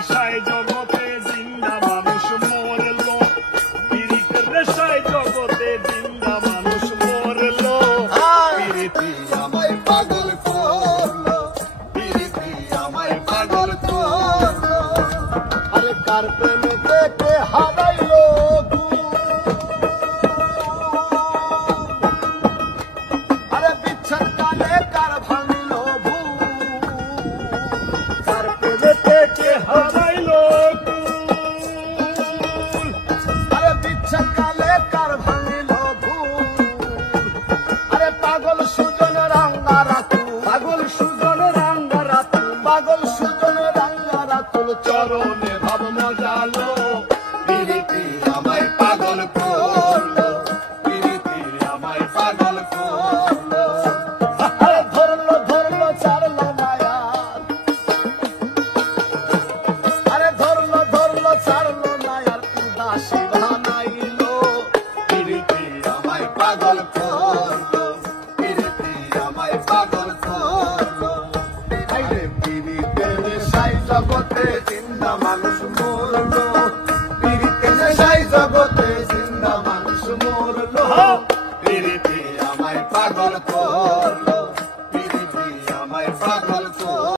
নেশায় জগতে জিন্দা মানুষ মরলো, পীড়িতের নেশায় জগতে জিন্দা মানুষ মরলো। পীড়িতি আমায় পাগল করলো, পীড়িতি আমায় পাগল করলো। আরে কার প্রেমেতে কে হারাইলো, আরে বিচ্ছেদ কালে কার ভাঙিলো ভুল, কার প্রেমেতে কে হারাইলো, আরে বিচ্ছেদ কালে কার ভাঙিলো ভুল। আরে পাগল সুজন রাঙ্গা রাতুল, পাগল সুজন রাঙ্গা রাতুল, পাগল সুজন রাঙ্গা রাতুল চরণে ভাব মজালো। পীড়িতি আমায় পাগল করলো, পীড়িতি আমায় পাগল করলো। আরে ধরলো ধরলো ছাড়লো মায়া, আরে ধরলো ধরলো ছাড়লো মায়ার উদাসী বানাইলো। পীড়িতি আমায় পাগল করলো, পীড়িতি আমায় পাগল করলো। আরে পীড়িতের নেশায় জগতে জিন্দা মানুষ মরলো, পীড়িতের নেশায় জগতে জিন্দা মানুষ মরলো। পীড়িতি